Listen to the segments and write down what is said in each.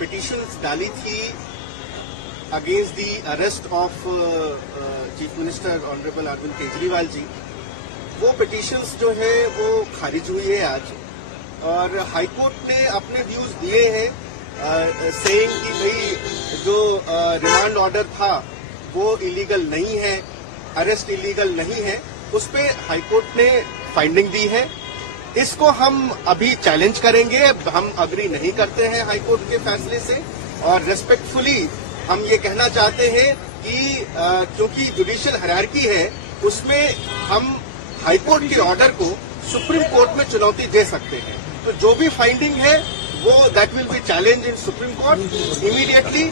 Petitions डाली थी against the arrest of chief minister honourable Arvind Kejriwal ji. वो पिटीशंस जो है वो खारिज हुई है आज, और हाईकोर्ट ने अपने व्यूज दिए हैं सेइंग कि भाई जो रिमांड ऑर्डर था वो इलीगल नहीं है, अरेस्ट इलीगल नहीं है। उस पे हाईकोर्ट ने फाइंडिंग दी है। इसको हम अभी चैलेंज करेंगे। हम अग्री नहीं करते हैं हाईकोर्ट के फैसले से, और रेस्पेक्टफुली हम ये कहना चाहते हैं कि क्योंकि जुडिशियल हायरार्की है उसमें हम हाईकोर्ट के ऑर्डर को सुप्रीम कोर्ट में चुनौती दे सकते हैं। तो जो भी फाइंडिंग है वो that will be challenge in Supreme Court immediately.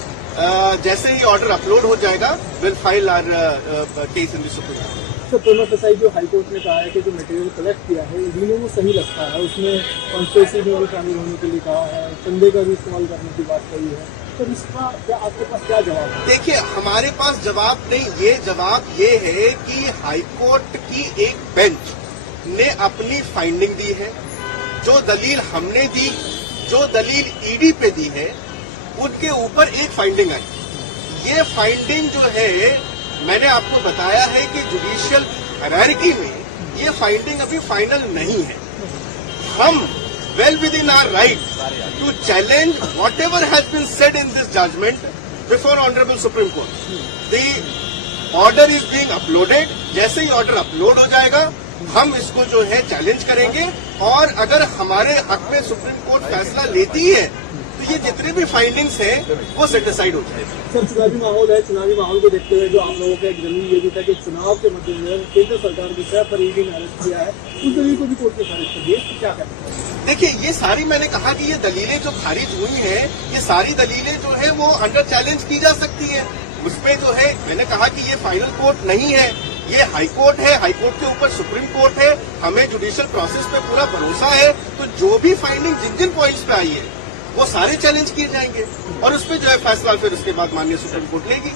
जैसे ही ऑर्डर अपलोड हो जाएगा will file our case in the Supreme Court. Sir, Prema Prasad जो हाईकोर्ट ने कहा है कि जो मटेरियल कलेक्ट किया है ईडीओ वो सही लगता है, उसमें कॉन्स्पिरेसी में शामिल होने के लिए कहा है, चंदे का भी इस्तेमाल करने की बात कही है। तो इसका क्या आपके पास क्या जवाब है? देखिए, हमारे पास जवाब नहीं, ये जवाब ये है कि हाईकोर्ट की एक बेंच ने अपनी फाइंडिंग दी है। जो दलील हमने दी, जो दलील ईडी पे दी है, उनके ऊपर एक फाइंडिंग आई। ये फाइंडिंग जो है मैंने आपको बताया है कि जुडिशियल हायरार्की में ये फाइंडिंग अभी फाइनल नहीं है। हम well within our right to challenge whatever has been said in this judgment before honourable Supreme Court. The order is being uploaded. जैसे ही ऑर्डर अपलोड हो जाएगा हम इसको जो है चैलेंज करेंगे, और अगर हमारे हक में सुप्रीम कोर्ट फैसला लेती है तो ये जितने भी फाइंडिंग्स हैं वो सेटिस्फाइड हो जाएगी। सर, चुनावी माहौल है, चुनावी माहौल को देखते हुए जो आप लोगों का एक दलील ये भी था कि चुनाव के मद्देनजर केंद्र सरकार की तरफ पर ईडी ने अरेस्ट किया है, उस दलील को भी कोर्ट ने खारिज कर दिया। तो क्या कहते हैं? देखिए, ये सारी मैंने कहा कि ये दलीलें जो खारिज हुई हैं, ये सारी दलीलें जो है वो अंडर चैलेंज की जा सकती है। उसमें जो है मैंने कहा कि ये फाइनल कोर्ट नहीं है, ये हाई कोर्ट है। हाई कोर्ट के ऊपर सुप्रीम कोर्ट है। हमें जुडिशियल प्रोसेस पे पूरा भरोसा है। तो जो भी फाइंडिंग जिन जिन पॉइंट्स पे आई है वो सारे चैलेंज किए जाएंगे, और उस पर जो है फैसला फिर उसके बाद माननीय सुप्रीम कोर्ट लेगी।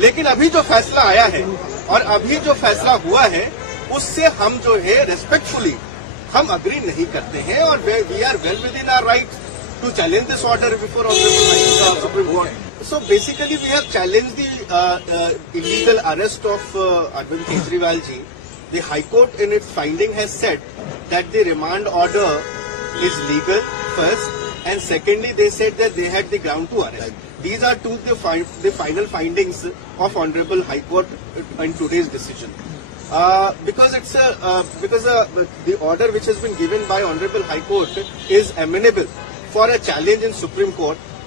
लेकिन अभी जो फैसला आया है और अभी जो फैसला हुआ है उससे हम जो है रेस्पेक्टफुली हम अग्री नहीं करते हैं, और we are well within our right to challenge this order before honourable Supreme Court. So basically we have challenged the illegal arrest of Arvind Kejriwal ji. The High Court in its finding has said that the remand order is legal first, and secondly they said that they had the ground to arrest. These are the final findings of Honorable High Court in today's decision. Because the order which has been given by Honorable High Court is amenable for a challenge in Supreme Court.